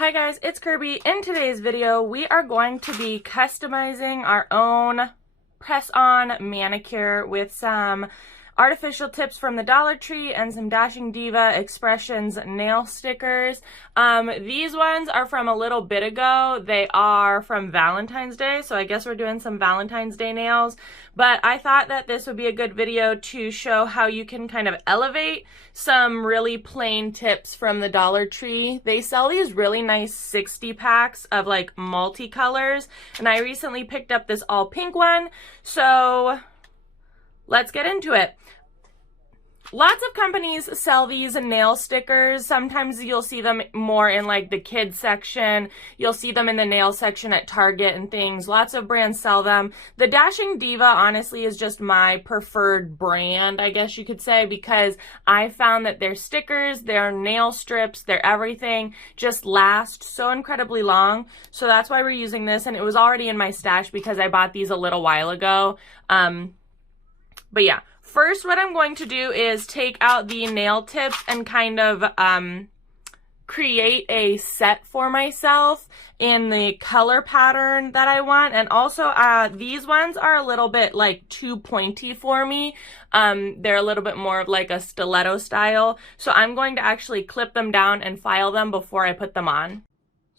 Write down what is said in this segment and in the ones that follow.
Hi guys, it's Kirby. In today's video, we are going to be customizing our own press-on manicure with some artificial tips from the Dollar Tree and some Dashing Diva Expressions nail stickers. These ones are from a little bit ago. They are from Valentine's Day, so I guess we're doing some Valentine's Day nails. But I thought that this would be a good video to show how you can kind of elevate some really plain tips from the Dollar Tree. They sell these really nice 60 packs of like multicolors, and I recently picked up this all pink one, so let's get into it. Lots of companies sell these nail stickers. Sometimes you'll see them more in like the kids section. You'll see them in the nail section at Target and things. Lots of brands sell them. The Dashing Diva honestly is just my preferred brand, I guess you could say, because I found that their stickers, their nail strips, their everything just last so incredibly long. So that's why we're using this, and it was already in my stash because I bought these a little while ago. But yeah. First, what I'm going to do is take out the nail tips and kind of create a set for myself in the color pattern that I want. And also, these ones are a little bit like too pointy for me. They're a little bit more of like a stiletto style. So I'm going to actually clip them down and file them before I put them on.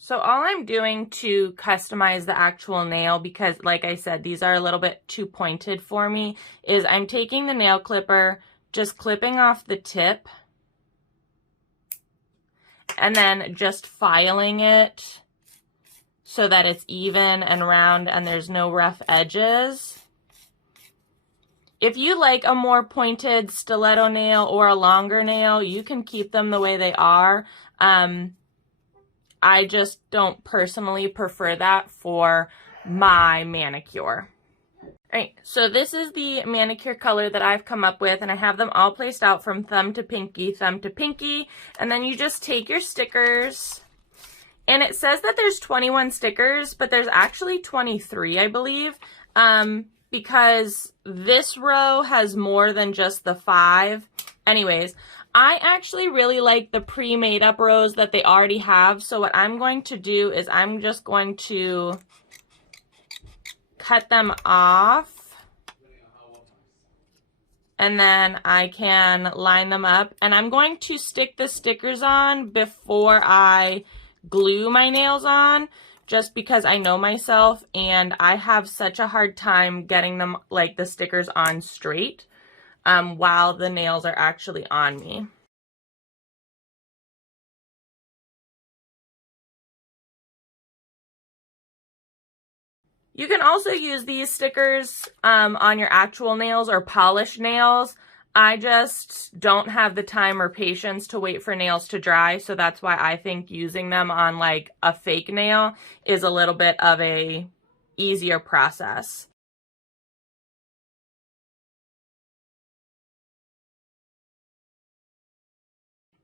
So all I'm doing to customize the actual nail, because like I said, these are a little bit too pointed for me, is I'm taking the nail clipper, just clipping off the tip, and then just filing it so that it's even and round and there's no rough edges. If you like a more pointed stiletto nail or a longer nail, you can keep them the way they are. I just don't personally prefer that for my manicure. Alright, so this is the manicure color that I've come up with, and I have them all placed out from thumb to pinky, and then you just take your stickers, and it says that there's 21 stickers, but there's actually 23, I believe, because this row has more than just the 5. Anyways, I actually really like the pre-made up rows that they already have. So what I'm going to do is I'm just going to cut them off. And then I can line them up. And I'm going to stick the stickers on before I glue my nails on, just because I know myself and I have such a hard time getting them, like the stickers on straight while the nails are actually on me. You can also use these stickers on your actual nails or polished nails. I just don't have the time or patience to wait for nails to dry, so that's why I think using them on like a fake nail is a little bit of a easier process.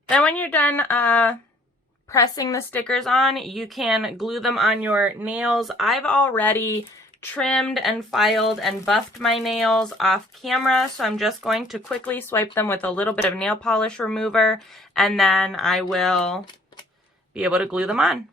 Then when you're done pressing the stickers on, you can glue them on your nails. I've already trimmed and filed and buffed my nails off camera, so I'm just going to quickly swipe them with a little bit of nail polish remover, and then I will be able to glue them on.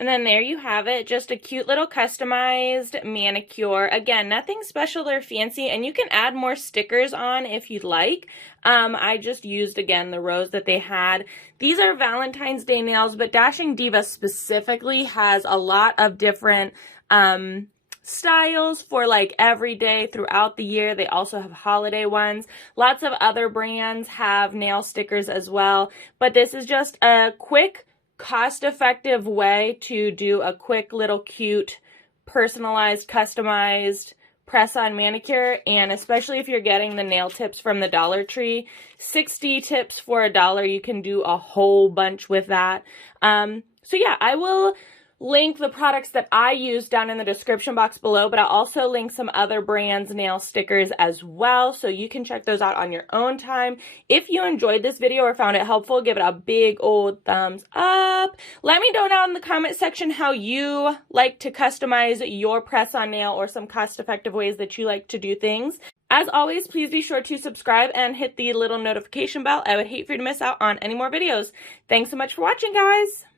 And then there you have it, just a cute little customized manicure. Again, nothing special or fancy, and you can add more stickers on if you'd like. I just used, again, the rows that they had. These are Valentine's Day nails, but Dashing Diva specifically has a lot of different styles for like every day throughout the year. They also have holiday ones. Lots of other brands have nail stickers as well, but this is just a quick, cost-effective way to do a quick little cute personalized customized press-on manicure, and especially if you're getting the nail tips from the Dollar Tree, 60 tips for $1, you can do a whole bunch with that. So yeah, I will link the products that I use down in the description box below, but I'll also link some other brands' nail stickers as well, so you can check those out on your own time. If you enjoyed this video or found it helpful, give it a big old thumbs up. Let me know down in the comment section how you like to customize your press-on nail or some cost-effective ways that you like to do things. As always, please be sure to subscribe and hit the little notification bell. I would hate for you to miss out on any more videos. Thanks so much for watching, guys!